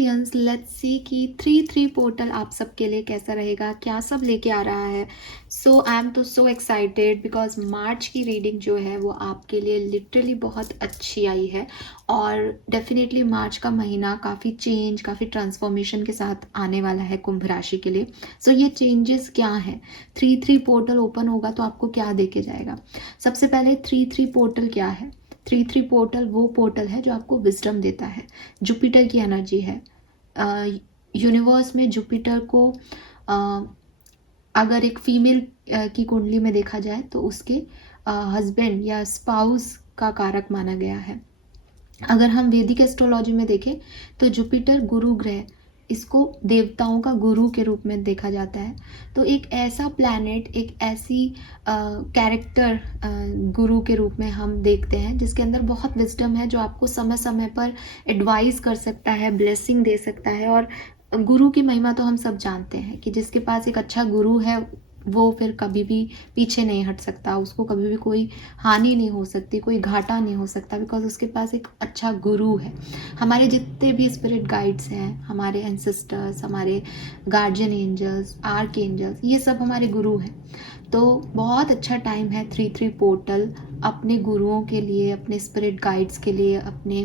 Experience. Let's see कि 3-3 portal आप सबके लिए कैसा रहेगा, क्या सब लेके आ रहा है। सो आई एम तो सो एक्साइटेड बिकॉज मार्च की रीडिंग जो है वो आपके लिए लिटरली बहुत अच्छी आई है। और डेफिनेटली मार्च का महीना काफ़ी चेंज, काफ़ी ट्रांसफॉर्मेशन के साथ आने वाला है कुंभ राशि के लिए। सो ये चेंजेस क्या हैं, 3-3 पोर्टल ओपन होगा तो आपको क्या देके जाएगा। सबसे पहले 3-3 पोर्टल क्या है। 3-3 पोर्टल वो पोर्टल है जो आपको विजडम देता है। जुपिटर की एनर्जी है। यूनिवर्स में जुपिटर को अगर एक फीमेल की कुंडली में देखा जाए तो उसके हस्बैंड या स्पाउस का कारक माना गया है। अगर हम वैदिक एस्ट्रोलॉजी में देखें तो जुपिटर गुरु ग्रह, इसको देवताओं का गुरु के रूप में देखा जाता है। तो एक ऐसा प्लैनेट, एक ऐसी कैरेक्टर गुरु के रूप में हम देखते हैं जिसके अंदर बहुत विजडम है, जो आपको समय समय पर एडवाइस कर सकता है, ब्लेसिंग दे सकता है। और गुरु की महिमा तो हम सब जानते हैं कि जिसके पास एक अच्छा गुरु है वो फिर कभी भी पीछे नहीं हट सकता, उसको कभी भी कोई हानि नहीं हो सकती, कोई घाटा नहीं हो सकता, बिकॉज उसके पास एक अच्छा गुरु है। हमारे जितने भी स्पिरिट गाइड्स हैं, हमारे एंसेस्टर्स, हमारे गार्जियन एंजल्स, आर्क एंजल्स, ये सब हमारे गुरु हैं। तो बहुत अच्छा टाइम है 3-3 पोर्टल अपने गुरुओं के लिए, अपने स्पिरिट गाइड्स के लिए, अपने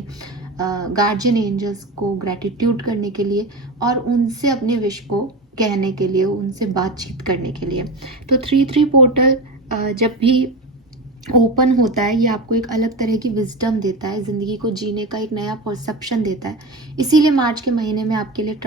गार्जियन एंजल्स को ग्रैटिट्यूड करने के लिए और उनसे अपने विश को कहने के लिए, उनसे बातचीत करने के लिए। तो 3-3 पोर्टल जब भी ओपन होता है ये आपको एक अलग तरह की विजडम देता है, ज़िंदगी को जीने का एक नया परसेप्शन देता है। इसीलिए मार्च के महीने में आपके लिए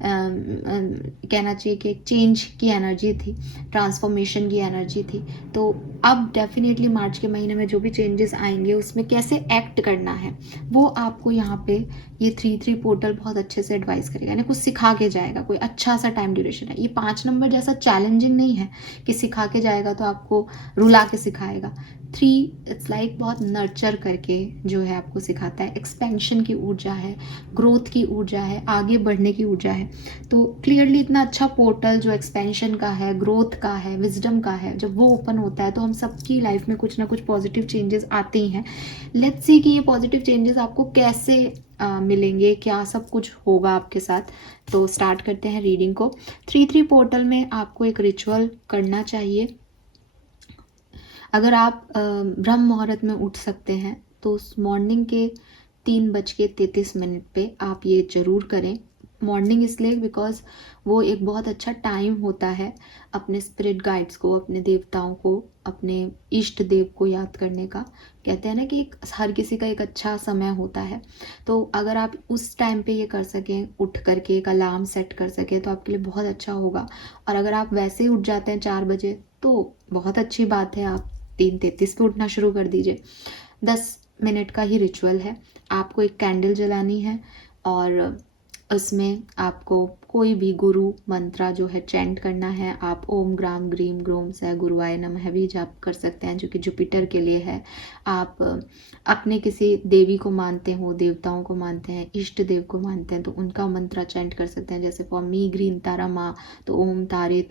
कहना चाहिए कि एक चेंज की एनर्जी थी, ट्रांसफॉर्मेशन की एनर्जी थी। तो अब डेफिनेटली मार्च के महीने में जो भी चेंजेस आएंगे उसमें कैसे एक्ट करना है वो आपको यहाँ पे ये 3-3 पोर्टल बहुत अच्छे से एडवाइस करेगा, यानी कुछ सिखा के जाएगा। कोई अच्छा सा टाइम ड्यूरेशन है। ये 5 नंबर जैसा चैलेंजिंग नहीं है कि सिखा के जाएगा तो आपको रुला के सिखाएगा। 3 इट्स लाइक बहुत नर्चर करके जो है आपको सिखाता है। एक्सपेंशन की ऊर्जा है, ग्रोथ की ऊर्जा है, आगे बढ़ने की ऊर्जा है। तो क्लियरली इतना अच्छा पोर्टल जो एक्सपेंशन का है, ग्रोथ का है, विजडम का है, जब वो ओपन होता है तो हम सबकी लाइफ में कुछ ना कुछ पॉजिटिव चेंजेस आते ही हैं। लेट्स सी कि ये पॉजिटिव चेंजेस आपको कैसे मिलेंगे, क्या सब कुछ होगा आपके साथ। तो स्टार्ट करते हैं रीडिंग को। 3-3 पोर्टल में आपको एक रिचुअल करना चाहिए। अगर आप ब्रह्म मुहूर्त में उठ सकते हैं तो उस मॉर्निंग के 3:33 पे आप ये ज़रूर करें। मॉर्निंग इसलिए बिकॉज वो एक बहुत अच्छा टाइम होता है अपने स्पिरिट गाइड्स को, अपने देवताओं को, अपने इष्ट देव को याद करने का। कहते हैं ना कि हर किसी का एक अच्छा समय होता है। तो अगर आप उस टाइम पे ये कर सकें, उठ करके एक अलार्म सेट कर सकें तो आपके लिए बहुत अच्छा होगा। और अगर आप वैसे ही उठ जाते हैं 4 बजे तो बहुत अच्छी बात है, आप 3:33 पे उठना शुरू कर दीजिए। 10 मिनट का ही रिचुअल है। आपको एक कैंडल जलानी है और उसमें आपको कोई भी गुरु मंत्रा जो है चैंट करना है। आप ओम ग्राम ग्रीम ग्रोम सह गुरुआय नमः भी जाप कर सकते हैं जो कि जुपिटर के लिए है। आप अपने किसी देवी को मानते हो, देवताओं को मानते हैं, इष्ट देव को मानते हैं तो उनका मंत्रा चैंट कर सकते हैं। जैसे फॉर मी ग्रीन तारा माँ तो ओम तारे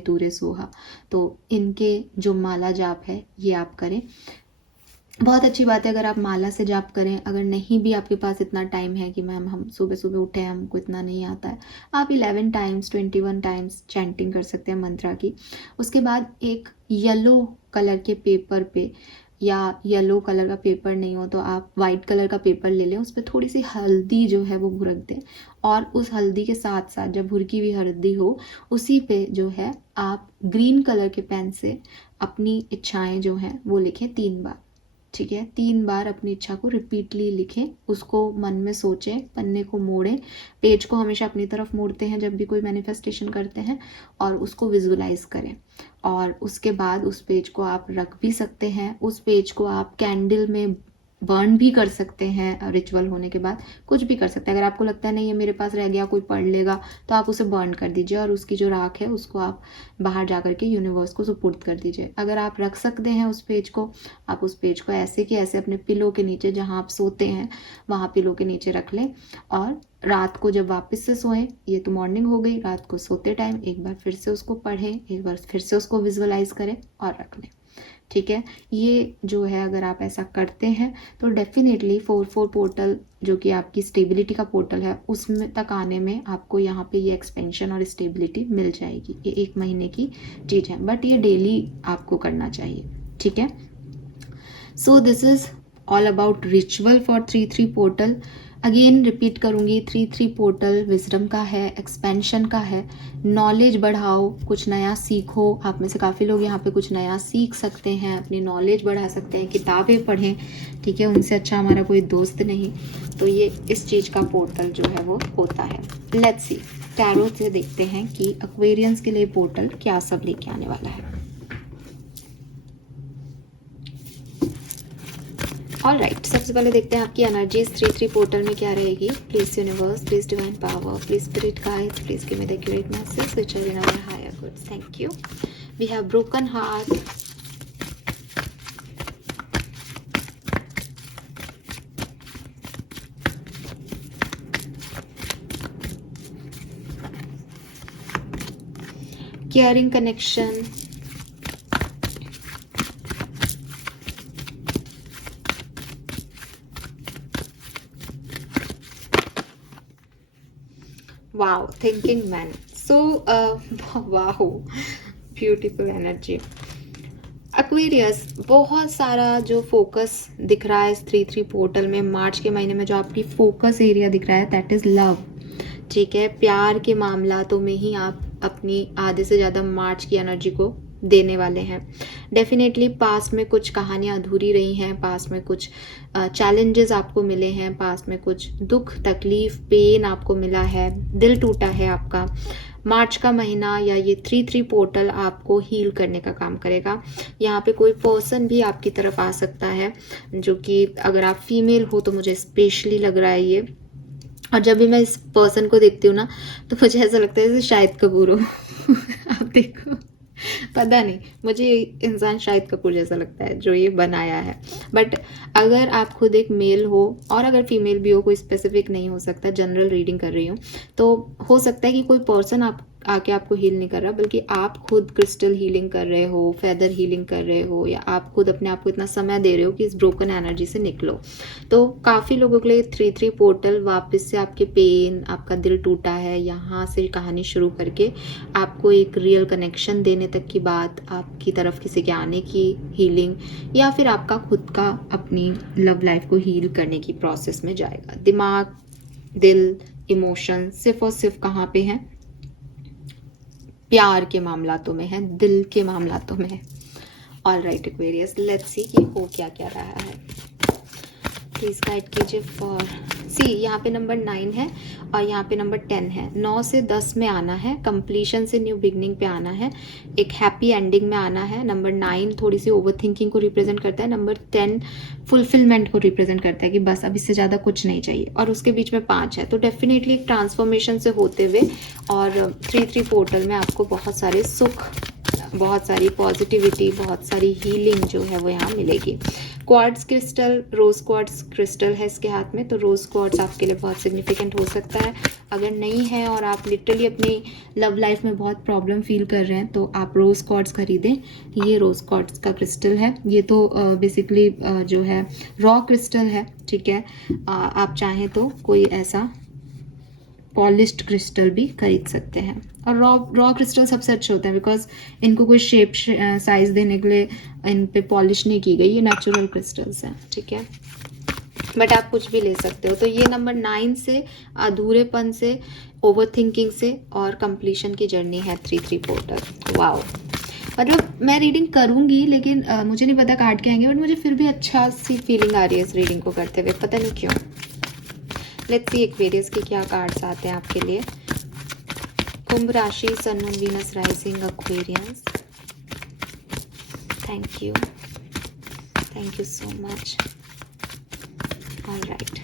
तूरे सोहा। तो इनके जो माला जाप है ये आप करें। बहुत अच्छी बात है अगर आप माला से जाप करें। अगर नहीं भी आपके पास इतना टाइम है कि मैम हम सुबह सुबह उठे हैं, हमको इतना नहीं आता है, आप 11 टाइम्स 21 टाइम्स चैंटिंग कर सकते हैं मंत्रा की। उसके बाद एक येलो कलर के पेपर पे, या येलो कलर का पेपर नहीं हो तो आप वाइट कलर का पेपर ले लें, उस पर थोड़ी सी हल्दी जो है वो भुरक दें। और उस हल्दी के साथ साथ जब भुरकी हुई हल्दी हो उसी पे जो है आप ग्रीन कलर के पेन से अपनी इच्छाएं जो हैं वो लिखें 3 बार। ठीक है, 3 बार अपनी इच्छा को रिपीटली लिखें, उसको मन में सोचें, पन्ने को मोड़ें। पेज को हमेशा अपनी तरफ मोड़ते हैं जब भी कोई मैनिफेस्टेशन करते हैं, और उसको विजुलाइज करें। और उसके बाद उस पेज को आप रख भी सकते हैं। उस पेज को आप कैंडल में बर्न भी कर सकते हैं। रिचुअल होने के बाद कुछ भी कर सकते हैं। अगर आपको लगता है नहीं ये मेरे पास रह गया, कोई पढ़ लेगा, तो आप उसे बर्न कर दीजिए और उसकी जो राख है उसको आप बाहर जा करके यूनिवर्स को सुपुर्द कर दीजिए। अगर आप रख सकते हैं उस पेज को, आप उस पेज को ऐसे कि ऐसे अपने पिलो के नीचे, जहाँ आप सोते हैं वहाँ पिलो के नीचे रख लें। और रात को जब वापस से सोएं, ये तो मॉर्निंग हो गई, रात को सोते टाइम एक बार फिर से उसको पढ़ें, एक बार फिर से उसको विजुअलाइज करें और रख लें। ठीक है, ये जो है अगर आप ऐसा करते हैं तो डेफिनेटली 4-4 पोर्टल जो कि आपकी स्टेबिलिटी का पोर्टल है उसमें तक आने में आपको यहाँ पे ये एक्सपेंशन और स्टेबिलिटी मिल जाएगी। ये 1 महीने की चीज़ है, बट ये डेली आपको करना चाहिए, ठीक है। So this is all about ritual for 3-3 portal. Again repeat करूंगी, 3-3 पोर्टल विजडम का है, एक्सपेंशन का है, नॉलेज बढ़ाओ, कुछ नया सीखो। आप में से काफ़ी लोग यहाँ पे कुछ नया सीख सकते हैं, अपनी नॉलेज बढ़ा सकते हैं, किताबें पढ़ें, ठीक है, उनसे अच्छा हमारा कोई दोस्त नहीं। तो ये इस चीज़ का पोर्टल जो है वो होता है। लेट्स सी, टैरो से देखते हैं कि एक्वेरियंस के लिए पोर्टल क्या सब लेके आने वाला है। ऑलराइट, सबसे पहले देखते हैं आपकी एनर्जीज 3-3 पोर्टल में क्या रहेगी। Please universe, please divine power, please spirit guides, please give me the accurate message which are in our higher goods. Thank you. We have broken heart, caring connection, wow, thinking man. So wow, beautiful energy. Aquarius, बहुत सारा जो focus दिख रहा है इस 3-3 portal में, मार्च के महीने में जो आपकी फोकस एरिया दिख रहा है दैट इज लव, ठीक है। प्यार के मामलातों में ही आप अपनी आधे से ज़्यादा मार्च की एनर्जी को देने वाले हैं। डेफिनेटली पास में कुछ कहानियाँ अधूरी रही हैं, पास में कुछ चैलेंजेस आपको मिले हैं, पास में कुछ दुख तकलीफ पेन आपको मिला है, दिल टूटा है आपका। मार्च का महीना या ये 3-3 पोर्टल आपको हील करने का काम करेगा। यहाँ पे कोई पर्सन भी आपकी तरफ आ सकता है जो कि अगर आप फीमेल हो तो मुझे स्पेशली लग रहा है ये। और जब भी मैं इस पर्सन को देखती हूँ ना तो मुझे ऐसा लगता है जैसे शाहिद कपूर हो आप देखो, पता नहीं, मुझे ये इंसान शाहिद कपूर जैसा लगता है जो ये बनाया है। बट अगर आप खुद एक मेल हो और अगर फीमेल भी हो, कोई स्पेसिफिक नहीं हो सकता, जनरल रीडिंग कर रही हूँ, तो हो सकता है कि कोई पर्सन आप आके आपको हील नहीं कर रहा, बल्कि आप खुद क्रिस्टल हीलिंग कर रहे हो, फेदर हीलिंग कर रहे हो, या आप खुद अपने आप को इतना समय दे रहे हो कि इस ब्रोकन एनर्जी से निकलो। तो काफ़ी लोगों के लिए 3-3 पोर्टल वापस से आपके पेन, आपका दिल टूटा है, यहाँ से कहानी शुरू करके आपको एक रियल कनेक्शन देने तक की बात, आपकी तरफ किसी के आने की हीलिंग, या फिर आपका खुद का अपनी लव लाइफ को हील करने की प्रोसेस में जाएगा। दिमाग, दिल, इमोशन सिर्फ और सिर्फ कहाँ पे हैं? प्यार के मामलातों में है, दिल के मामलातों में है। ऑलराइट एक्वेरियस, लेट्स सी कि हो क्या क्या रहा है। प्लीज गाइड कीजिए फॉर सी। यहाँ पे नंबर 9 है और यहाँ पे नंबर 10 है। 9 से 10 में आना है, कंप्लीशन से न्यू बिगनिंग पे आना है, एक हैप्पी एंडिंग में आना है। नंबर 9 थोड़ी सी ओवर थिंकिंग को रिप्रेजेंट करता है। नंबर 10 फुलफिलमेंट को रिप्रेजेंट करता है कि बस अब इससे ज़्यादा कुछ नहीं चाहिए। और उसके बीच में 5 है, तो डेफिनेटली एक ट्रांसफॉर्मेशन से होते हुए और 3-3 पोर्टल में आपको बहुत सारे सुख, बहुत सारी पॉजिटिविटी, बहुत सारी हीलिंग जो है वो यहाँ मिलेगी। क्वार्ट्ज क्रिस्टल, रोज क्वार्ट्ज क्रिस्टल है इसके हाथ में, तो रोज क्वार्ट्ज आपके लिए बहुत सिग्निफिकेंट हो सकता है। अगर नहीं है और आप लिटरली अपनी लव लाइफ में बहुत प्रॉब्लम फील कर रहे हैं तो आप रोज क्वार्ट्ज खरीदें। ये रोज क्वार्ट्ज का क्रिस्टल है। ये तो बेसिकली जो है रॉ क्रिस्टल है, ठीक है। आप चाहें तो कोई ऐसा पॉलिश्ड क्रिस्टल भी खरीद सकते हैं। और रॉ क्रिस्टल सबसे अच्छे होते हैं बिकॉज इनको कोई शेप साइज देने के लिए इन पे पॉलिश नहीं की गई, ये नेचुरल क्रिस्टल्स हैं, ठीक है। बट आप कुछ भी ले सकते हो। तो ये नंबर 9 से अधूरेपन से, ओवर थिंकिंग से और कंप्लीशन की जर्नी है 3-3 पोर्टल। वाओ, मतलब मैं रीडिंग करूंगी लेकिन मुझे नहीं पता कार्ड के आएंगे, बट मुझे फिर भी अच्छा सी फीलिंग आ रही है इस रीडिंग को करते हुए, पता नहीं क्यों। लेट्स सी एक्वेरियस के क्या कार्ड्स आते हैं आपके लिए। कुंभ राशि, sun moon Venus rising Aquarians. Thank you so much. Alright,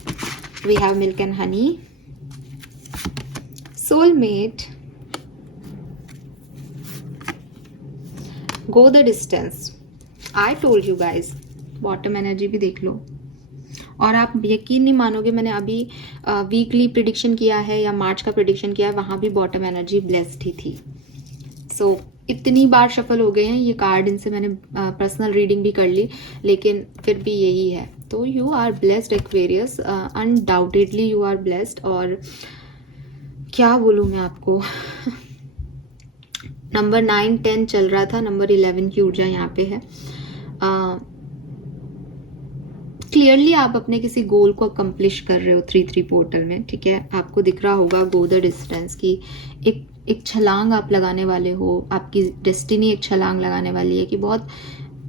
we have milk and honey, soulmate, go the distance. I told you guys, bottom energy भी देख लो। और आप यकीन नहीं मानोगे, मैंने अभी वीकली प्रिडिक्शन किया है या मार्च का प्रिडिक्शन किया है, वहाँ भी बॉटम एनर्जी ब्लेस्ड ही थी। सो इतनी बार शफल हो गए हैं ये कार्ड, इनसे मैंने पर्सनल रीडिंग भी कर ली, लेकिन फिर भी यही है। तो you are blessed Aquarius, undoubtedly you are blessed. और क्या बोलूँ मैं आपको नंबर 9 10 चल रहा था, नंबर 11 की ऊर्जा यहाँ पे है। क्लियरली आप अपने किसी गोल को अकम्प्लिश कर रहे हो 3-3 पोर्टल में, ठीक है। आपको दिख रहा होगा गो द डिस्टेंस की एक छलांग आप लगाने वाले हो, आपकी डेस्टिनी एक छलांग लगाने वाली है कि बहुत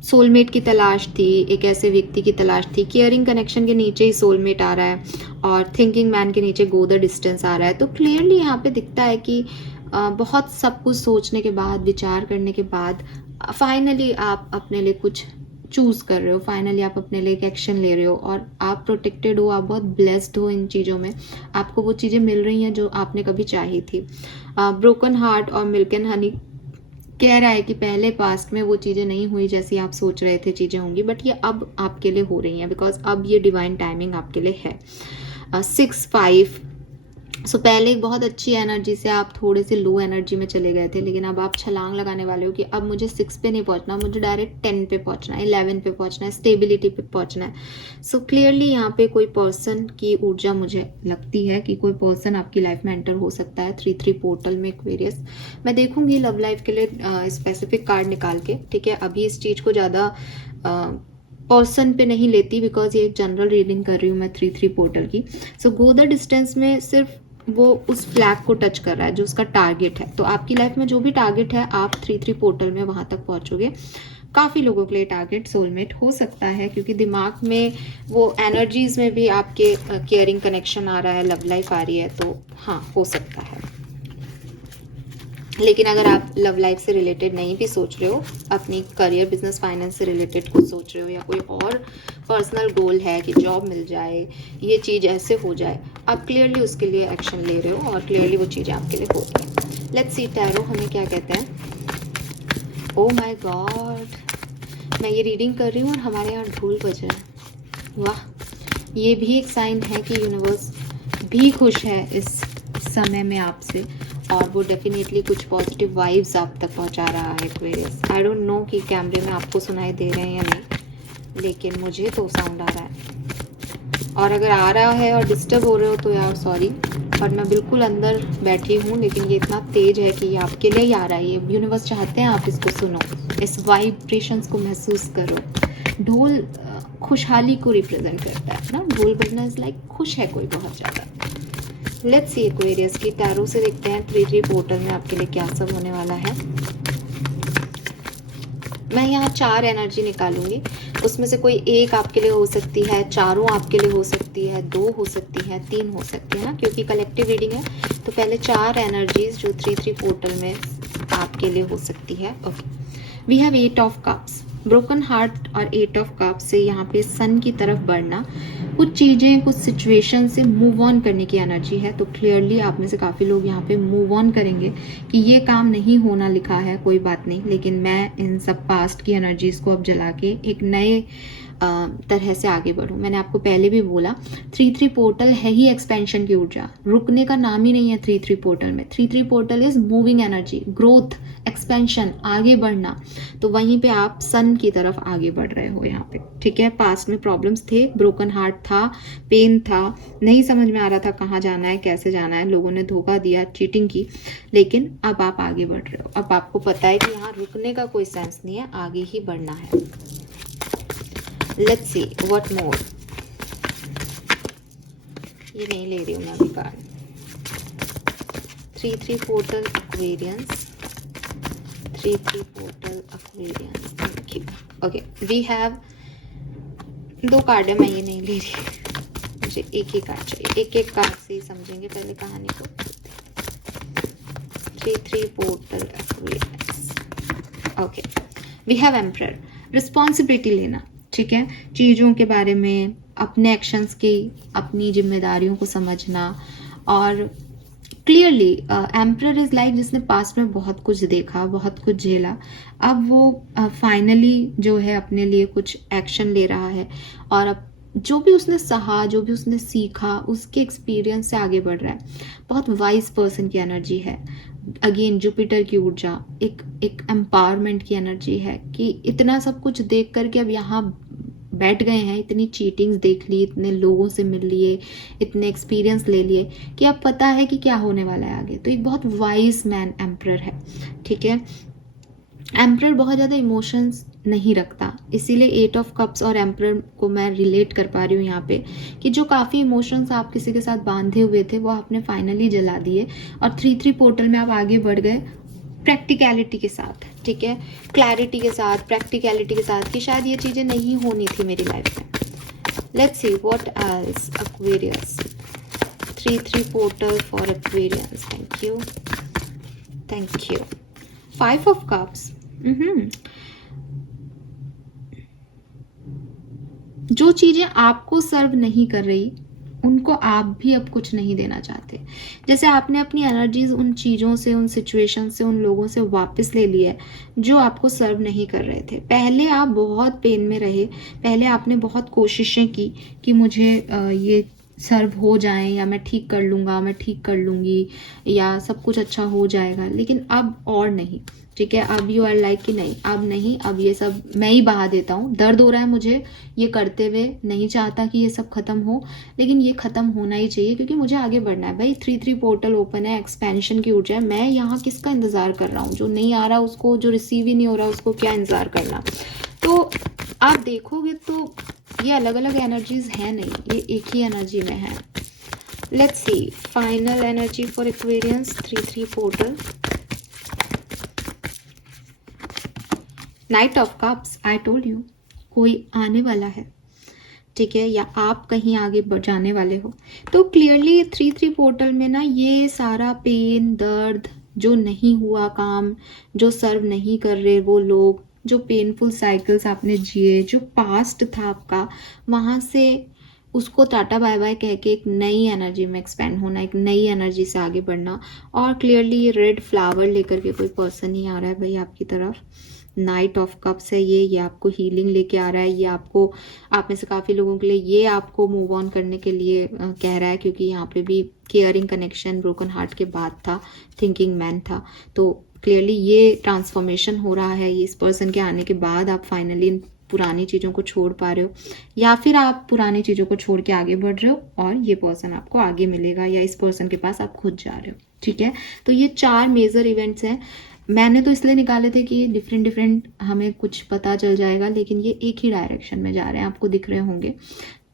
सोलमेट की तलाश थी, एक ऐसे व्यक्ति की तलाश थी। केयरिंग कनेक्शन के नीचे ही सोलमेट आ रहा है और थिंकिंग मैन के नीचे गो द डिस्टेंस आ रहा है। तो क्लियरली यहाँ पे दिखता है कि बहुत सब कुछ सोचने के बाद, विचार करने के बाद फाइनली आप अपने लिए कुछ चूज़ कर रहे हो, फाइनली आप अपने लिए एक एक्शन ले रहे हो और आप प्रोटेक्टेड हो, आप बहुत ब्लेस्ड हो इन चीज़ों में। आपको वो चीज़ें मिल रही हैं जो आपने कभी चाही थी। ब्रोकन हार्ट और मिल्क एंड हनी कह रहा है कि पहले पास्ट में वो चीज़ें नहीं हुई जैसी आप सोच रहे थे चीज़ें होंगी, बट ये अब आपके लिए हो रही हैं, बिकॉज अब ये डिवाइन टाइमिंग आपके लिए है। 6-5 सो पहले एक बहुत अच्छी एनर्जी से आप थोड़े से लो एनर्जी में चले गए थे, लेकिन अब आप छलांग लगाने वाले हो कि अब मुझे 6 पे नहीं पहुंचना, मुझे डायरेक्ट 10 पे पहुंचना है, 11 पे पहुंचना है, स्टेबिलिटी पे पहुंचना है। सो क्लियरली यहाँ पे कोई पर्सन की ऊर्जा मुझे लगती है कि कोई पर्सन आपकी लाइफ में एंटर हो सकता है 3-3 पोर्टल में एक्वेरियस। मैं देखूंगी लव लाइफ के लिए स्पेसिफिक कार्ड निकाल के, ठीक है। अभी इस चीज़ को ज़्यादा पर्सन पे नहीं लेती, बिकॉज ये एक जनरल रीडिंग कर रही हूँ मैं 3-3 पोर्टल की। सो गो द डिस्टेंस में सिर्फ वो उस फ्लैग को टच कर रहा है जो उसका टारगेट है। तो आपकी लाइफ में जो भी टारगेट है, आप 3-3 पोर्टल में वहां तक पहुंचोगे। काफ़ी लोगों के लिए टारगेट सोलमेट हो सकता है, क्योंकि दिमाग में वो एनर्जीज में भी आपके केयरिंग कनेक्शन आ रहा है, लव लाइफ आ रही है, तो हाँ हो सकता है। लेकिन अगर आप लव लाइफ से रिलेटेड नहीं भी सोच रहे हो, अपनी करियर, बिजनेस, फाइनेंस से रिलेटेड कुछ सोच रहे हो, या कोई और पर्सनल गोल है कि जॉब मिल जाए, ये चीज़ ऐसे हो जाए, आप क्लियरली उसके लिए एक्शन ले रहे हो और क्लियरली वो चीज़ें आपके लिए हो रही। लेट्स सी टैरो हमें क्या कहते हैं। ओ माय गॉड, मैं ये रीडिंग कर रही हूँ और हमारे यहाँ ढोल बज रहा है। वाह, ये भी एक साइन है कि यूनिवर्स भी खुश है इस समय में आपसे, और वो डेफिनेटली कुछ पॉजिटिव वाइब्स आप तक पहुंचा रहा है एक्वेरियस। आई डोंट नो कि कैमरे में आपको सुनाई दे रहे हैं या नहीं, लेकिन मुझे तो साउंड आ रहा है। और अगर आ रहा है और डिस्टर्ब हो रहे हो तो यार सॉरी, और मैं बिल्कुल अंदर बैठी हूँ, लेकिन ये इतना तेज है कि ये आपके लिए ही आ रहा है। ये यूनिवर्स चाहते हैं आप इसको सुनो, इस वाइब्रेशंस को महसूस करो। ढोल खुशहाली को रिप्रेजेंट करता है ना, ढोल बजना इज लाइक खुश है कोई बहुत ज़्यादा। लेट्स सी एक्वेरियस की टैरो से देखते हैं 3-3 पोर्टल में आपके लिए क्या सब होने वाला है। मैं यहाँ 4 एनर्जी निकालूंगी, उसमें से कोई एक आपके लिए हो सकती है, चारों आपके लिए हो सकती है, 2 हो सकती है, 3 हो सकती है ना, क्योंकि कलेक्टिव रीडिंग है। तो पहले 4 एनर्जीज जो 3-3 पोर्टल में आपके लिए हो सकती है। Okay, we have 8 of cups, broken heart और 8 ऑफ कप्स से यहाँ पे सन की तरफ बढ़ना, कुछ चीज़ें, कुछ सिचुएशन से मूव ऑन करने की एनर्जी है। तो क्लियरली आप में से काफ़ी लोग यहाँ पे मूव ऑन करेंगे कि ये काम नहीं होना लिखा है, कोई बात नहीं, लेकिन मैं इन सब पास्ट की एनर्जीज को अब जला के एक नए तरह से आगे बढ़ूँ। मैंने आपको पहले भी बोला 3-3 पोर्टल है ही एक्सपेंशन की ऊर्जा, रुकने का नाम ही नहीं है 3-3 पोर्टल में। 3-3 portal is moving energy, growth, expansion, आगे बढ़ना। तो वहीं पे आप सन की तरफ आगे बढ़ रहे हो यहाँ पे, ठीक है। पास्ट में प्रॉब्लम्स थे, ब्रोकन हार्ट था, पेन था, नहीं समझ में आ रहा था कहाँ जाना है, कैसे जाना है, लोगों ने धोखा दिया, चीटिंग की, लेकिन अब आप आगे बढ़ रहे हो। अब आपको पता है कि यहाँ रुकने का कोई सेंस नहीं है, आगे ही बढ़ना है। Let's see what more. ये नहीं ले रही हूँ मैं अभी card. 3-3 portal Aquarians, 3-3 portal Aquarians. Thank you. Okay, we have 2 card है, मैं ये नहीं ले रही, मुझे एक ही कार्ड चाहिए। एक कार्ड से ही समझेंगे पहले कहानी को। 3-3 portal Aquarians. Okay, we have emperor, responsibility लेना, ठीक है, चीज़ों के बारे में, अपने एक्शंस की, अपनी जिम्मेदारियों को समझना। और क्लियरली एम्परर इज लाइक जिसने पास्ट में बहुत कुछ देखा, बहुत कुछ झेला, अब वो फाइनली जो है अपने लिए कुछ एक्शन ले रहा है, और अब जो भी उसने सहा, जो भी उसने सीखा, उसके एक्सपीरियंस से आगे बढ़ रहा है। बहुत वाइज पर्सन की एनर्जी है, अगेन जुपिटर की ऊर्जा एक एम्पावरमेंट की एनर्जी है कि इतना सब कुछ देख करके अब यहाँ बैठ गए हैं, इतनी चीटिंग्स देख ली, इतने लोगों से मिल लिए, इतने एक्सपीरियंस ले लिए कि अब पता है कि क्या होने वाला है आगे। तो एक बहुत वाइज मैन एम्परर है, ठीक है। एम्परर बहुत ज़्यादा इमोशंस नहीं रखता, इसीलिए 8 ऑफ कप्स और एम्परर को मैं रिलेट कर पा रही हूँ यहाँ पे कि जो काफ़ी इमोशंस आप किसी के साथ बांधे हुए थे वो आपने फाइनली जला दिए और 3-3 पोर्टल में आप आगे बढ़ गए प्रैक्टिकलिटी के साथ, ठीक है, क्लैरिटी के साथ, प्रैक्टिकलिटी के साथ कि शायद ये चीज़ें नहीं होनी थी मेरी लाइफ में। Let's see what else Aquarius, 3-3 portal for Aquarius, thank you, thank you. 5 of cups, जो चीजें आपको सर्व नहीं कर रही उनको आप भी अब कुछ नहीं देना चाहते। जैसे आपने अपनी एनर्जीज उन चीज़ों से, उन सिचुएशन से, उन लोगों से वापस ले ली है जो आपको सर्व नहीं कर रहे थे। पहले आप बहुत पेन में रहे, पहले आपने बहुत कोशिशें की कि मुझे ये सर्व हो जाएं या मैं ठीक कर लूँगा, मैं ठीक कर लूँगी या सब कुछ अच्छा हो जाएगा, लेकिन अब और नहीं, ठीक है। अब यू आर लाइक कि नहीं, अब नहीं, अब ये सब मैं ही बहा देता हूँ, दर्द हो रहा है मुझे ये करते हुए, नहीं चाहता कि ये सब खत्म हो, लेकिन ये खत्म होना ही चाहिए क्योंकि मुझे आगे बढ़ना है। भाई 3-3 पोर्टल ओपन है, एक्सपेंशन की ऊर्जा है, मैं यहाँ किसका इंतजार कर रहा हूँ? जो नहीं आ रहा उसको, जो रिसीव ही नहीं हो रहा उसको क्या इंतजार करना। तो आप देखोगे तो ये अलग अलग एनर्जीज है नहीं, ये एक ही एनर्जी में है। Let's C final energy for Aquarians, 3-3 portal, night of cups. I told you कोई आने वाला है, ठीक है, या आप कहीं आगे बढ़ जाने वाले हो। तो क्लियरली 3-3 पोर्टल में ना ये सारा पेन, दर्द, जो नहीं हुआ काम, जो सर्व नहीं कर रहे वो लोग, जो पेनफुल साइकिल्स आपने जिए, जो पास्ट था आपका, वहाँ से उसको टाटा बाय बाय कह के एक नई एनर्जी में एक्सपेंड होना, एक नई एनर्जी से आगे बढ़ना। और क्लियरली ये रेड फ्लावर लेकर के कोई पर्सन ही आ रहा है भाई आपकी तरफ। नाइट ऑफ कप्स है ये आपको हीलिंग लेके आ रहा है, ये आपको, आप में से काफ़ी लोगों के लिए ये आपको मूव ऑन करने के लिए कह रहा है, क्योंकि यहाँ पे भी केयरिंग कनेक्शन ब्रोकन हार्ट के बाद था, थिंकिंग मैन था। तो क्लियरली ये ट्रांसफॉर्मेशन हो रहा है, ये इस पर्सन के आने के बाद आप फाइनली पुरानी चीज़ों को छोड़ पा रहे हो, या फिर आप पुरानी चीज़ों को छोड़ के आगे बढ़ रहे हो और ये पर्सन आपको आगे मिलेगा, या इस पर्सन के पास आप खुद जा रहे हो, ठीक है। तो ये 4 मेजर इवेंट्स हैं। मैंने तो इसलिए निकाले थे कि डिफरेंट हमें कुछ पता चल जाएगा, लेकिन ये एक ही डायरेक्शन में जा रहे हैं, आपको दिख रहे होंगे।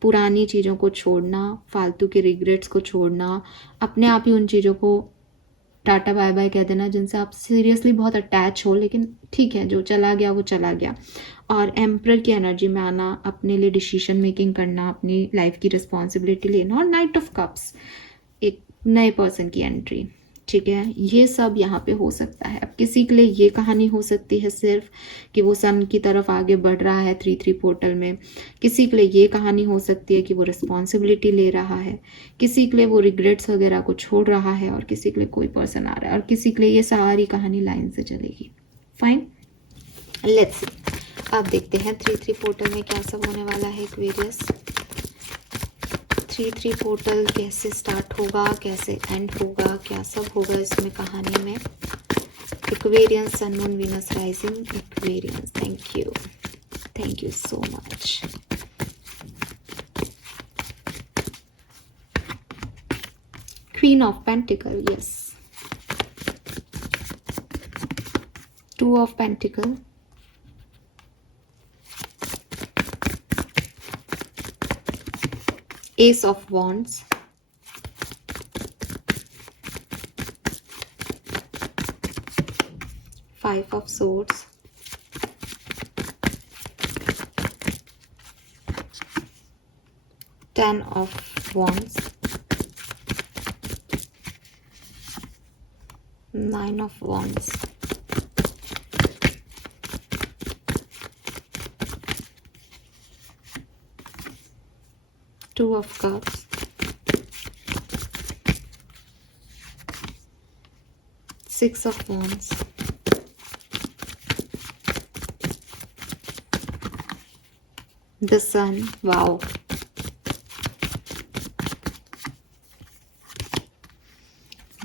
पुरानी चीज़ों को छोड़ना, फालतू के रिग्रेट्स को छोड़ना, अपने आप ही उन चीज़ों को टाटा बाय बाय कह देना जिनसे आप सीरियसली बहुत अटैच हो, लेकिन ठीक है, जो चला गया वो चला गया। और एम्परर की एनर्जी में आना, अपने लिए डिसीजन मेकिंग करना, अपनी लाइफ की रिस्पॉन्सिबिलिटी लेना। और नाइट ऑफ कप्स, एक नए पर्सन की एंट्री, ठीक है, ये सब यहाँ पे हो सकता है। अब किसी के लिए ये कहानी हो सकती है सिर्फ कि वो सन की तरफ आगे बढ़ रहा है 3-3 पोर्टल में, किसी के लिए ये कहानी हो सकती है कि वो रिस्पॉन्सिबिलिटी ले रहा है, किसी के लिए वो रिग्रेट्स वगैरह को छोड़ रहा है, और किसी के लिए कोई पर्सन आ रहा है, और किसी के लिए ये सारी कहानी लाइन से चलेगी। फाइन, लेट्स सी, अब देखते हैं 3-3 पोर्टल में क्या सब होने वाला है एक्वेरियस। 3-3 पोर्टल कैसे स्टार्ट होगा, कैसे एंड होगा, क्या सब होगा इसमें कहानी में। Aquarians, sun, moon, Venus, rising, Aquarians, thank you so much. Queen of pentacle, yes, 2 of pentacle, Ace of Wands, Five of Swords, Ten of Wands, Nine of Wands, Two of Cups, Six of Wands, the Sun, wow,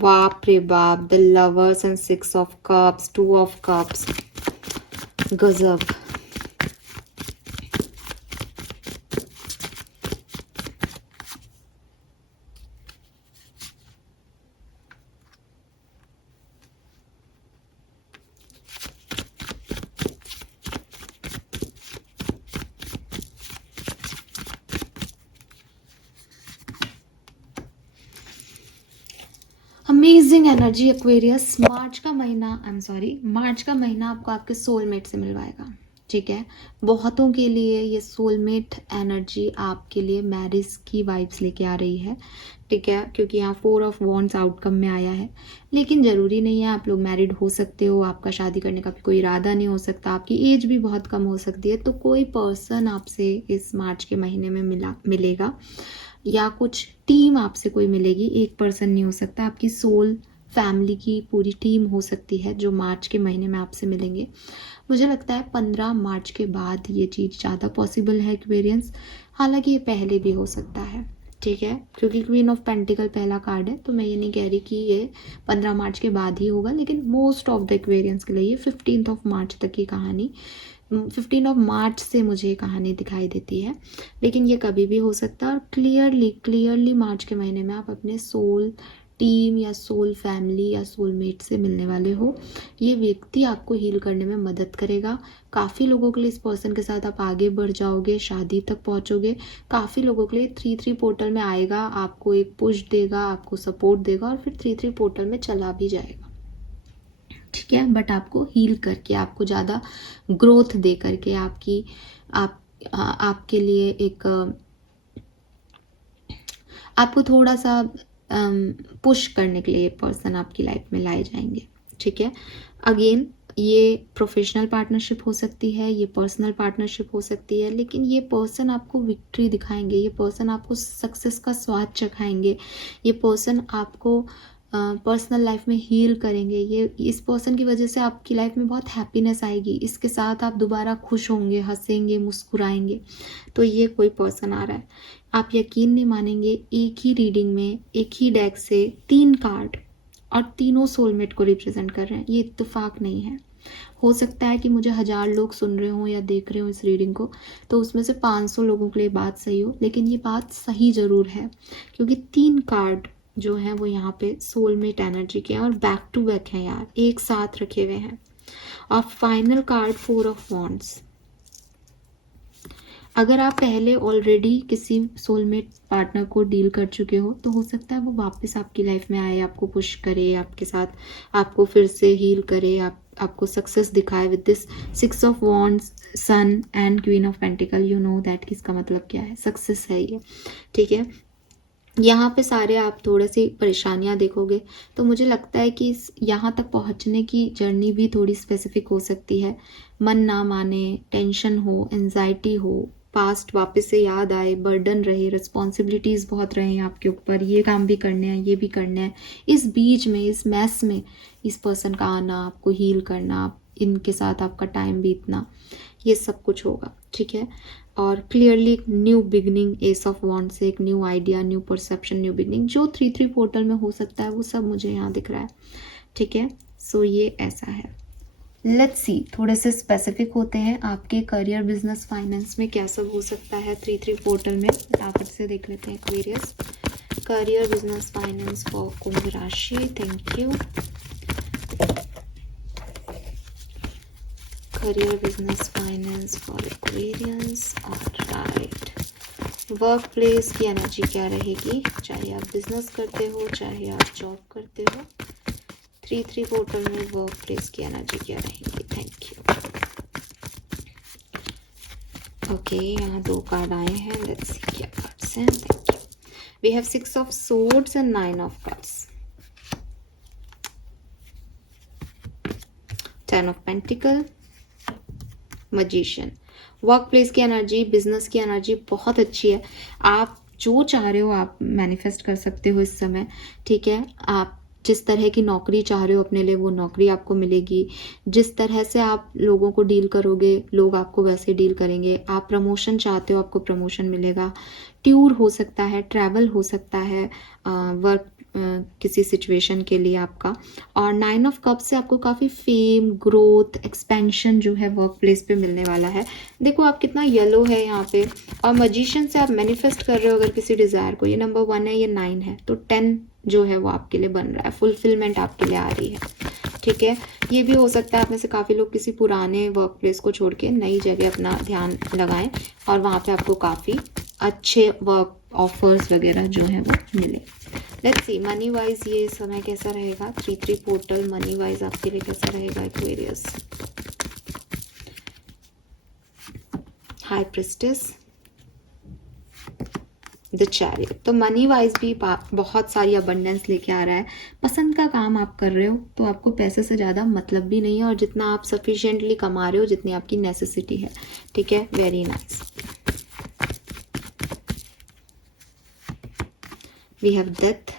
बाप रे बाप, the lovers and 6 of cups, 2 of cups, गजब। Amazing energy Aquarius. मार्च का महीना, मार्च का महीना आपको आपके सोलमेट से मिलवाएगा, ठीक है। बहुतों के लिए ये सोलमेट एनर्जी आपके लिए मैरिज की वाइब्स लेके आ रही है, ठीक है, क्योंकि यहाँ 4 ऑफ वॉन्ड्स आउटकम में आया है। लेकिन ज़रूरी नहीं है, आप लोग मैरिड हो सकते हो, आपका शादी करने का भी कोई इरादा नहीं हो सकता, आपकी एज भी बहुत कम हो सकती है। तो कोई पर्सन आपसे इस मार्च के महीने में मिलेगा, या कुछ टीम आपसे कोई मिलेगी। एक पर्सन नहीं हो सकता, आपकी सोल फैमिली की पूरी टीम हो सकती है जो मार्च के महीने में आपसे मिलेंगे। मुझे लगता है 15 मार्च के बाद ये चीज़ ज़्यादा पॉसिबल है एक्वेरियंस, हालांकि ये पहले भी हो सकता है, ठीक है, क्योंकि क्वीन ऑफ पेंटिकल पहला कार्ड है। तो मैं ये नहीं कह रही कि ये 15 मार्च के बाद ही होगा, लेकिन मोस्ट ऑफ द एक्वेरियंस के लिए ये 15 ऑफ मार्च तक की कहानी, 15 ऑफ मार्च से मुझे कहानी दिखाई देती है। लेकिन ये कभी भी हो सकता है, और क्लियरली मार्च के महीने में आप अपने सोल टीम या सोल फैमिली या सोलमेट से मिलने वाले हो। ये व्यक्ति आपको हील करने में मदद करेगा। काफ़ी लोगों के लिए इस पर्सन के साथ आप आगे बढ़ जाओगे, शादी तक पहुंचोगे। काफ़ी लोगों के लिए 3-3 पोर्टल में आएगा, आपको एक पुश देगा, आपको सपोर्ट देगा, और फिर 3-3 पोर्टल में चला भी जाएगा, ठीक है। बट आपको हील करके, आपको ज़्यादा ग्रोथ दे करके, आपके लिए एक, आपको थोड़ा सा पुश करने के लिए ये पर्सन आपकी लाइफ में लाए जाएंगे, ठीक है। अगेन ये प्रोफेशनल पार्टनरशिप हो सकती है, ये पर्सनल पार्टनरशिप हो सकती है, लेकिन ये पर्सन आपको विक्ट्री दिखाएंगे, ये पर्सन आपको सक्सेस का स्वाद चखाएंगे, ये पर्सन आपको पर्सनल लाइफ में हील करेंगे। ये इस पर्सन की वजह से आपकी लाइफ में बहुत हैप्पीनेस आएगी, इसके साथ आप दोबारा खुश होंगे, हंसेंगे, मुस्कुराएंगे। तो ये कोई पर्सन आ रहा है, आप यकीन नहीं मानेंगे, एक ही रीडिंग में, एक ही डेक से 3 कार्ड और तीनों सोलमेट को रिप्रेजेंट कर रहे हैं। ये इत्तेफाक नहीं है। हो सकता है कि मुझे 1000 लोग सुन रहे हों या देख रहे हो इस रीडिंग को, तो उसमें से 500 लोगों के लिए बात सही हो, लेकिन ये बात सही ज़रूर है, क्योंकि 3 कार्ड जो है वो यहाँ पे सोलमेट एनर्जी के हैं, और बैक टू बैक हैं यार, एक साथ रखे हुए हैं। और फाइनल कार्ड 4 ऑफ वॉन्ड्स। अगर आप पहले ऑलरेडी किसी सोलमेट पार्टनर को डील कर चुके हो, तो हो सकता है वो वापस आपकी लाइफ में आए, आपको पुश करे, आपके साथ आपको फिर से हील करे, आपको सक्सेस दिखाए with this 6 of wands, sun and queen of pentacle. You know that किसका मतलब क्या है, सक्सेस है ये, ठीक है। यहाँ पे सारे आप थोड़ी सी परेशानियाँ देखोगे, तो मुझे लगता है कि यहाँ तक पहुँचने की जर्नी भी थोड़ी स्पेसिफिक हो सकती है। मन ना माने, टेंशन हो, एंजाइटी हो, पास्ट वापस से याद आए, बर्डन रहे, रिस्पॉन्सिबिलिटीज़ बहुत रहे आपके ऊपर, ये काम भी करने हैं, ये भी करना है। इस बीच में, इस मैस में इस पर्सन का आना, आपको हील करना, इनके साथ आपका टाइम बीतना, ये सब कुछ होगा, ठीक है। और क्लियरली एक न्यू बिगनिंग, एस ऑफ वॉन्ड से एक new idea, new perception, new beginning, जो 3-3 पोर्टल में हो सकता है वो सब मुझे यहाँ दिख रहा है, ठीक है। सो ये ऐसा है। लेट्स सी, थोड़े से स्पेसिफिक होते हैं, आपके करियर, बिजनेस, फाइनेंस में क्या सब हो सकता है 3-3 पोर्टल में। फटाफट से देख लेते हैं Aquarius. Career, business, finance for Kumbh राशि। Thank you. Career, business, finance for Aquarians. Alright, work place की एनर्जी क्या रहेगी, चाहे आप बिजनेस करते हो, चाहे आप जॉब करते हो। 3-3 पोर्टल में वर्क प्लेस की एनर्जी क्या रहेगी। Thank you. ओके, यहाँ 2 कार्ड आए हैं, लेट्स सी क्या कार्ड्स हैं। Thank you. We have 6 of swords and 9 of cards, 10 of pentacle, magician. Work place की एनर्जी, बिजनेस की एनर्जी बहुत अच्छी है। आप जो चाह रहे हो आप मैनिफेस्ट कर सकते हो इस समय, ठीक है। आप जिस तरह की नौकरी चाह रहे हो अपने लिए, वो नौकरी आपको मिलेगी। जिस तरह से आप लोगों को डील करोगे, लोग आपको वैसे डील करेंगे। आप प्रमोशन चाहते हो, आपको प्रमोशन मिलेगा। टूर हो सकता है, ट्रैवल हो सकता है, वर्क किसी सिचुएशन के लिए आपका। और 9 ऑफ कप से आपको काफ़ी फेम, ग्रोथ, एक्सपेंशन जो है वर्क प्लेस पे मिलने वाला है। देखो आप कितना येलो है यहाँ पे, और मजिशियन से आप मैनिफेस्ट कर रहे हो अगर किसी डिज़ायर को। ये नंबर 1 है, ये 9 है, तो 10 जो है वो आपके लिए बन रहा है, फुलफिलमेंट आपके लिए आ रही है। ठीक है, ये भी हो सकता है आप में से काफ़ी लोग किसी पुराने वर्क प्लेस को छोड़ के नई जगह अपना ध्यान लगाएं और वहाँ पे आपको काफ़ी अच्छे वर्क ऑफर्स वगैरह जो है वो मिले। लेट्स सी मनी वाइज ये समय कैसा रहेगा। 3-3 पोर्टल मनी वाइज आपके लिए कैसा रहेगा Aquarius. High priestess, the chariot. तो मनी वाइज भी बहुत सारी अबंडेंस लेके आ रहा है। पसंद का काम आप कर रहे हो तो आपको पैसे से ज़्यादा मतलब भी नहीं है, और जितना आप सफिशिएंटली कमा रहे हो, जितनी आपकी नेसेसिटी है। ठीक है, very nice. We have death,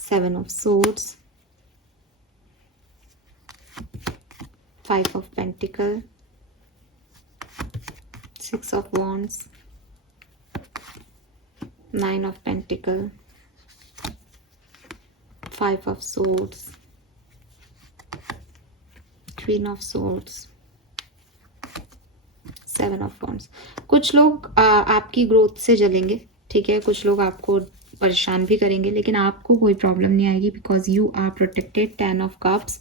7 of swords, 5 of pentacle, 6 of wands, 9 of Pentacle, 5 of Swords, Queen of Swords, 7 of Wands। कुछ लोग आपकी ग्रोथ से जलेंगे, ठीक है, कुछ लोग आपको परेशान भी करेंगे, लेकिन आपको कोई प्रॉब्लम नहीं आएगी, because you are protected. 10 of cups,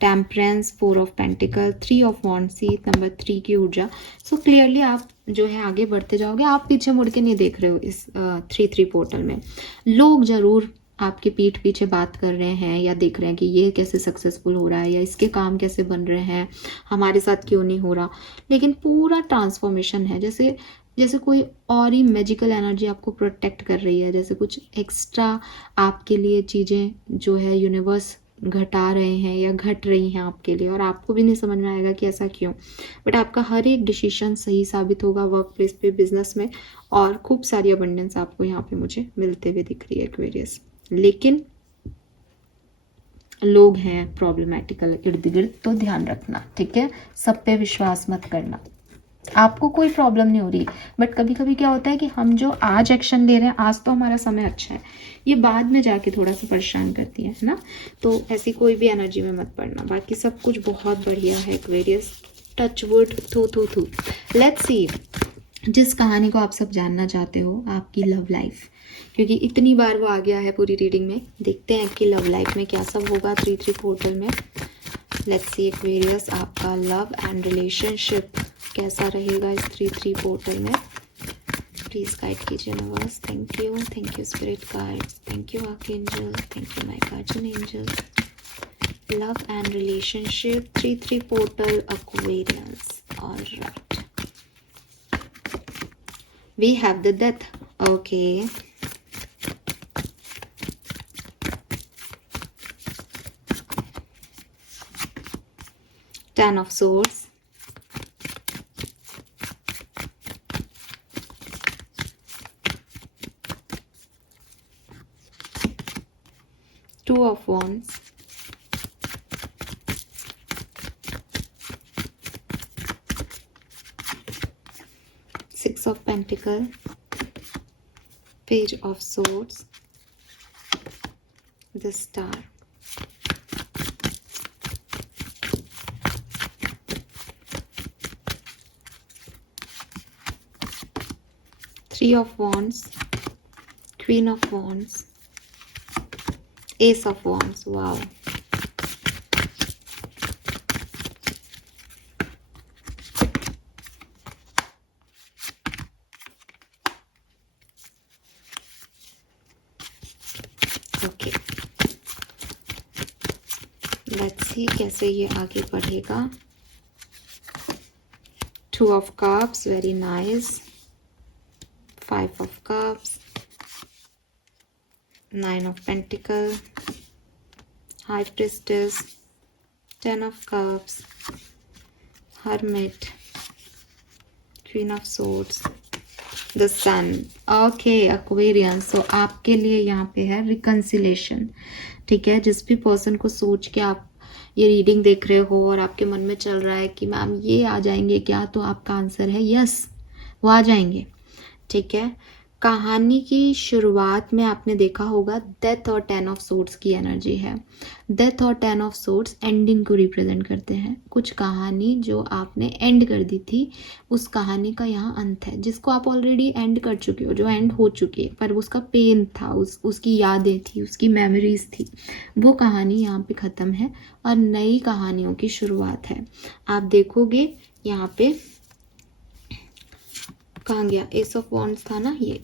temperance, 4 of pentacle, 3 of wand, seat number 3 की ऊर्जा। सो क्लियरली आप जो है आगे बढ़ते जाओगे, आप पीछे मुड़ के नहीं देख रहे हो इस 3-3 पोर्टल में। लोग जरूर आपके पीठ पीछे बात कर रहे हैं या देख रहे हैं कि ये कैसे सक्सेसफुल हो रहा है या इसके काम कैसे बन रहे हैं, हमारे साथ क्यों नहीं हो रहा। लेकिन पूरा ट्रांसफॉर्मेशन है, जैसे कोई और ही मैजिकल एनर्जी आपको प्रोटेक्ट कर रही है, जैसे कुछ एक्स्ट्रा आपके लिए चीज़ें जो है यूनिवर्स घटा रहे हैं या घट रही हैं आपके लिए, और आपको भी नहीं समझ में आएगा कि ऐसा क्यों। बट आपका हर एक डिसीजन सही साबित होगा वर्क प्लेस पे, बिजनेस में, और खूब सारी अबंडेंस आपको यहाँ पे मुझे मिलते हुए दिख रही है एक्वेरियस। लेकिन लोग हैं प्रॉब्लमेटिकल इर्द गिर्द, तो ध्यान रखना। ठीक है, सब पे विश्वास मत करना। आपको कोई प्रॉब्लम नहीं हो रही, बट कभी कभी क्या होता है कि हम जो आज एक्शन ले रहे हैं, आज तो हमारा समय अच्छा है, ये बाद में जाके थोड़ा सा परेशान करती है ना। तो ऐसी कोई भी एनर्जी में मत पड़ना, बाकी सब कुछ बहुत बढ़िया है एक्वेरियस। टच वुड, थू। लेट्स सी, जिस कहानी को आप सब जानना चाहते हो, आपकी लव लाइफ, क्योंकि इतनी बार वो आ गया है पूरी रीडिंग में। देखते हैं कि लव लाइफ में क्या सब होगा 3-3 पोर्टल में। लेट्स सी एक्वेरियस, आपका लव एंड रिलेशनशिप कैसा रहेगा इस 3-3 पोर्टल में। प्लीज गाइड कीजिए universe. Thank you spirit guides, thank you archangel, thank you my guardian angel. Love and relationship 3-3 portal Aquarius. Alright, we have the death. Okay, Ten of Swords, Two of Wands, Six of Pentacles, Page of Swords, the Star, Three of Wands, Queen of Wands, Ace of Wands. Wow. Okay. Let's see कैसे ये आगे बढ़ेगा। Two of Cups, very nice. 5 of Cups, 9 of Pentacles, High Priestess, 10 of Cups, Hermit, Queen of Swords, the Sun. Okay, Aquarius. So आपके लिए यहाँ पे है reconciliation. ठीक है, जिस भी पर्सन को सोच के आप ये रीडिंग देख रहे हो और आपके मन में चल रहा है कि मैम ये आ जाएंगे क्या, तो आपका आंसर है यस, वो आ जाएंगे। ठीक है, कहानी की शुरुआत में आपने देखा होगा डेथ और 10 ऑफ सोर्ड्स की एनर्जी है। डेथ और 10 ऑफ सोर्ड्स एंडिंग को रिप्रेजेंट करते हैं। कुछ कहानी जो आपने एंड कर दी थी, उस कहानी का यहाँ अंत है, जिसको आप ऑलरेडी एंड कर चुके हो, जो एंड हो चुकी है, पर उसका पेन था, उसकी यादें थी, उसकी मेमोरीज थी, वो कहानी यहाँ पे ख़त्म है और नई कहानियों की शुरुआत है। आप देखोगे यहाँ पे, कहाँ गया, एस ऑफ वॉन्ड्स था ना, ये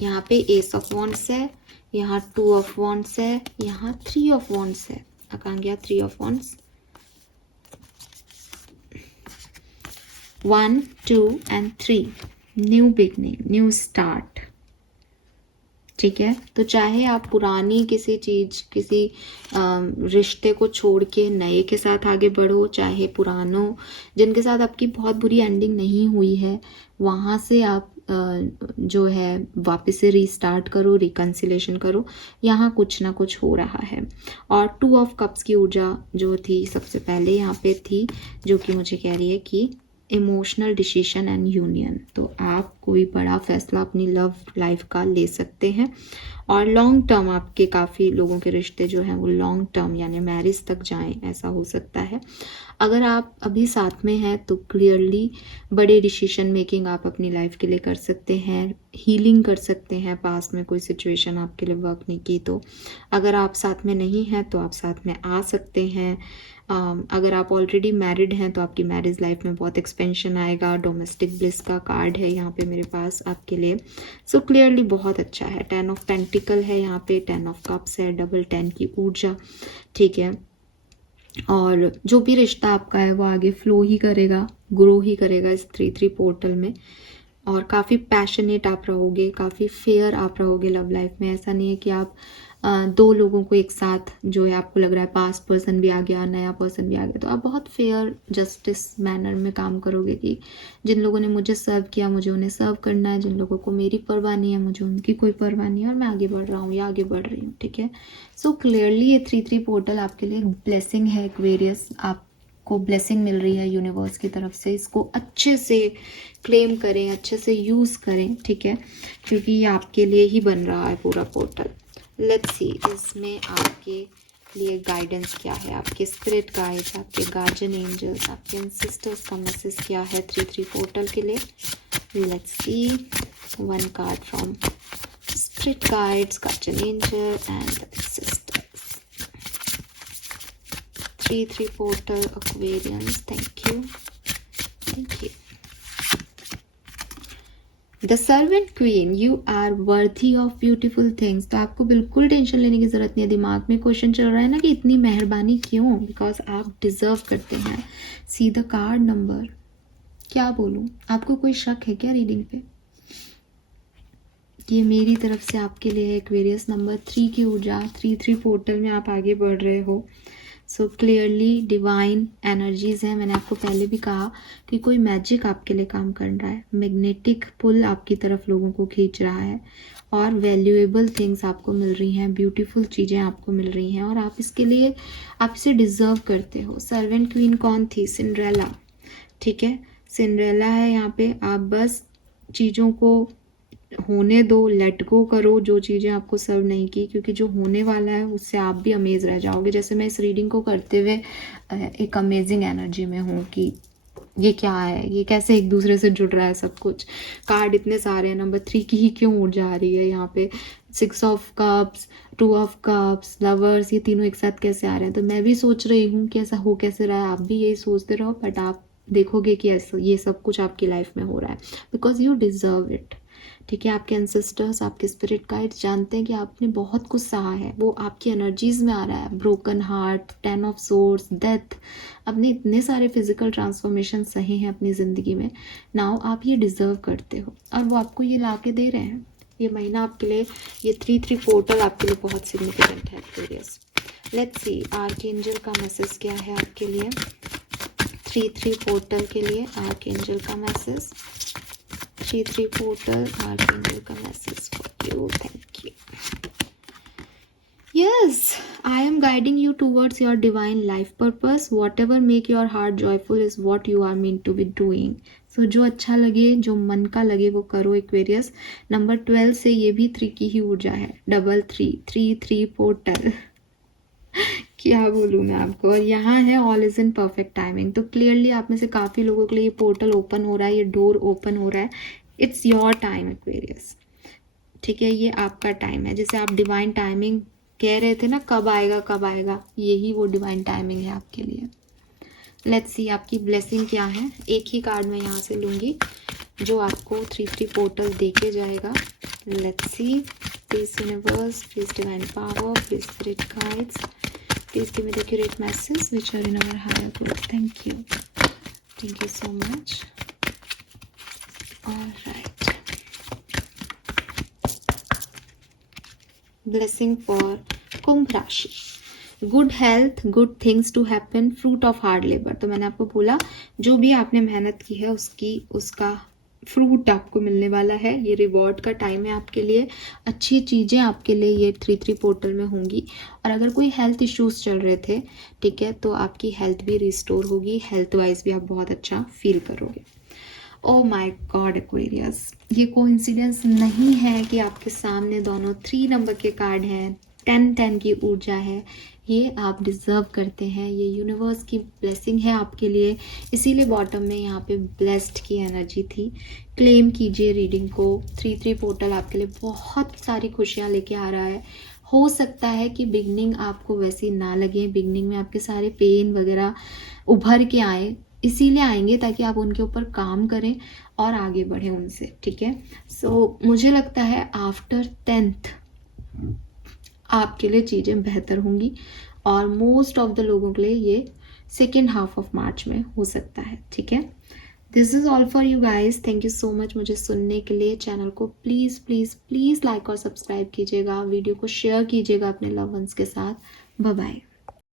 यहाँ पे एस ऑफ वॉन्ड्स है, यहाँ 2 ऑफ वॉन्ड्स है, यहाँ 3 ऑफ वॉन्ड्स है। कहाँ गया 3 of wands, 1 2 and 3, new beginning, new start. ठीक है, तो चाहे आप पुरानी किसी चीज, किसी रिश्ते को छोड़ के नए के साथ आगे बढ़ो, चाहे पुरानों जिनके साथ आपकी बहुत बुरी एंडिंग नहीं हुई है वहाँ से आप जो है वापस से रीस्टार्ट करो, रिकन्सिलेशन करो, यहाँ कुछ ना कुछ हो रहा है। और 2 ऑफ कप्स की ऊर्जा जो थी सबसे पहले यहाँ पे थी, जो कि मुझे कह रही है कि इमोशनल डिसीजन एंड यूनियन। तो आप कोई बड़ा फैसला अपनी लव लाइफ का ले सकते हैं और लॉन्ग टर्म आपके काफ़ी लोगों के रिश्ते जो हैं वो लॉन्ग टर्म यानी मैरिज तक जाएं, ऐसा हो सकता है। अगर आप अभी साथ में हैं तो क्लियरली बड़े डिसीजन मेकिंग आप अपनी लाइफ के लिए कर सकते हैं, हीलिंग कर सकते हैं, पास्ट में कोई सिचुएशन आपके लिए वर्क नहीं की तो। अगर आप साथ में नहीं हैं तो आप साथ में आ सकते हैं। अगर आप ऑलरेडी मैरिड हैं तो आपकी मैरिज लाइफ में बहुत एक्सपेंशन आएगा। डोमेस्टिक ब्लिस का कार्ड है यहाँ पे मेरे पास आपके लिए, सो क्लियरली बहुत अच्छा है। 10 ऑफ पेंटिकल है यहाँ पे, 10 ऑफ कप्स है, डबल 10 की ऊर्जा। ठीक है, और जो भी रिश्ता आपका है वो आगे फ्लो ही करेगा, ग्रो ही करेगा इस 3-3 पोर्टल में। और काफ़ी पैशनेट आप रहोगे, काफ़ी फेयर आप रहोगे लव लाइफ में। ऐसा नहीं है कि आप 2 लोगों को एक साथ जो है आपको लग रहा है पास्ट पर्सन भी आ गया, नया पर्सन भी आ गया, तो आप बहुत फेयर जस्टिस मैनर में काम करोगे कि जिन लोगों ने मुझे सर्व किया मुझे उन्हें सर्व करना है, जिन लोगों को मेरी परवाह नहीं है मुझे उनकी कोई परवाह नहीं है, और मैं आगे बढ़ रहा हूँ या आगे बढ़ रही हूँ। ठीक है, सो क्लियरली ये 3-3 पोर्टल आपके लिए ब्लेसिंग है, एक्वेरियस। आपको ब्लेसिंग मिल रही है यूनिवर्स की तरफ से, इसको अच्छे से क्लेम करें, अच्छे से यूज़ करें। ठीक है, क्योंकि ये आपके लिए ही बन रहा है पूरा पोर्टल। लेट्स सी इसमें आपके लिए गाइडेंस क्या है, आपके स्पिरिट गाइड्स, आपके गार्जियन एंजल्स, आपके एंसेस्टर्स का मैसेज क्या है 3-3 पोर्टल के लिए। Let's see, 1 card from spirit guides, guardian angel and ancestors. 3-3 portal Aquarians, thank you, thank you. The servant queen, you are worthy of beautiful things. तो आपको बिल्कुल टेंशन लेने की जरूरत नहीं है। दिमाग में क्वेश्चन चल रहा है ना कि इतनी मेहरबानी क्यों, बिकॉज आप डिजर्व करते हैं। सी द कार्ड नंबर, क्या बोलूं, आपको कोई शक है क्या रीडिंग पे? ये मेरी तरफ से आपके लिए है एक्वेरियस। नंबर 3 की ऊर्जा, 3-3 पोर्टल में आप आगे बढ़ रहे हो। सो क्लियरली डिवाइन एनर्जीज हैं। मैंने आपको पहले भी कहा कि कोई मैजिक आपके लिए काम कर रहा है, मैग्नेटिक पुल आपकी तरफ लोगों को खींच रहा है, और वैल्यूएबल थिंग्स आपको मिल रही हैं, ब्यूटीफुल चीज़ें आपको मिल रही हैं, और आप इसके लिए, आप इसे डिजर्व करते हो। सर्वेंट क्वीन कौन थी? सिंड्रेला। ठीक है, सिंड्रेला है यहाँ पे। आप बस चीज़ों को होने दो, लेट गो करो जो चीज़ें आपको सर्व नहीं की, क्योंकि जो होने वाला है उससे आप भी अमेज रह जाओगे। जैसे मैं इस रीडिंग को करते हुए एक अमेजिंग एनर्जी में हूँ कि ये क्या है, ये कैसे एक दूसरे से जुड़ रहा है सब कुछ। कार्ड इतने सारे हैं, नंबर 3 की ही क्यों ऊर्जा आ रही है यहाँ पे? 6 of cups, 2 of cups, lovers, ये तीनों एक साथ कैसे आ रहे हैं? तो मैं भी सोच रही हूँ कि ऐसा हो कैसे रहा है। आप भी यही सोचते रहो, बट आप देखोगे कि ऐसा ये सब कुछ आपकी लाइफ में हो रहा है बिकॉज यू डिजर्व इट। ठीक है, आपके एंसेस्टर्स, आपके स्पिरिट गाइड्स जानते हैं कि आपने बहुत कुछ सहा है, वो आपकी एनर्जीज में आ रहा है। Broken heart, 10 of swords, death, आपने इतने सारे फिजिकल ट्रांसफॉर्मेशन सहे हैं अपनी ज़िंदगी में। नाउ आप ये डिज़र्व करते हो और वो आपको ये ला के दे रहे हैं। ये महीना आपके लिए, ये 3-3 पोर्टल आपके लिए बहुत सिग्निफिकेंट है एक्वेरियस। लेट्स सी आर्कएंजल का मैसेज क्या है आपके लिए 3-3 पोर्टल के लिए। आर्कएंजल का मैसेज 3-3 portal, Archangel का message for you. Thank you. Yes, I am guiding you towards your divine life purpose. Whatever make your heart joyful is what you are meant to be doing. तो जो अच्छा लगे, जो मन का लगे वो करो एक्वेरियस। नंबर 12 से ये भी 3 की ही ऊर्जा है, 333 पोर्टल क्या बोलूँ मैं आपको। और यहाँ है all is in perfect timing. तो क्लियरली आप में से काफ़ी लोगों के लिए ये पोर्टल ओपन हो रहा है, ये डोर ओपन हो रहा है। इट्स योर टाइम एक्वेरियस, ठीक है, ये आपका टाइम है। जैसे आप डिवाइन टाइमिंग कह रहे थे ना, कब आएगा कब आएगा, यही वो डिवाइन टाइमिंग है आपके लिए। लेट्स सी आपकी ब्लेसिंग क्या है। एक ही कार्ड मैं यहाँ से लूँगी जो आपको 3 पोर्टल देके जाएगा। Let's see, please universe, please divine power, please spirit guides, please give me the accurate message which are in our higher group. Thank you so much. Alright, blessing for Kumbh राशि। Good health, good things to happen, fruit of hard labour. तो मैंने आपको बोला जो भी आपने मेहनत की है उसका फ्रूट आपको मिलने वाला है। ये रिवॉर्ड का टाइम है आपके लिए। अच्छी चीज़ें आपके लिए ये 3 पोर्टल में होंगी। और अगर कोई हेल्थ इश्यूज चल रहे थे, ठीक है, तो आपकी हेल्थ भी रिस्टोर होगी। हेल्थ वाइज भी आप बहुत अच्छा फील करोगे। ओ माय गॉड एक्वेरियस, ये कोइंसिडेंस नहीं है कि आपके सामने दोनों 3 नंबर के कार्ड हैं, 10 की ऊर्जा है। ये आप डिज़र्व करते हैं, ये यूनिवर्स की ब्लेसिंग है आपके लिए। इसीलिए बॉटम में यहाँ पे ब्लेस्ड की एनर्जी थी। क्लेम कीजिए रीडिंग को। 3 पोर्टल आपके लिए बहुत सारी खुशियाँ लेके आ रहा है। हो सकता है कि बिगनिंग आपको वैसी ना लगे, बिगनिंग में आपके सारे पेन वगैरह उभर के आए, इसीलिए आएंगे ताकि आप उनके ऊपर काम करें और आगे बढ़ें उनसे, ठीक है। सो मुझे लगता है आफ्टर 10th आपके लिए चीज़ें बेहतर होंगी और मोस्ट ऑफ द लोगों के लिए ये सेकेंड हाफ ऑफ मार्च में हो सकता है, ठीक है। This is all for you guys. Thank you so much मुझे सुनने के लिए। चैनल को प्लीज़ प्लीज़ प्लीज़ लाइक और सब्सक्राइब कीजिएगा, वीडियो को शेयर कीजिएगा अपने लव वंस के साथ। Bye bye.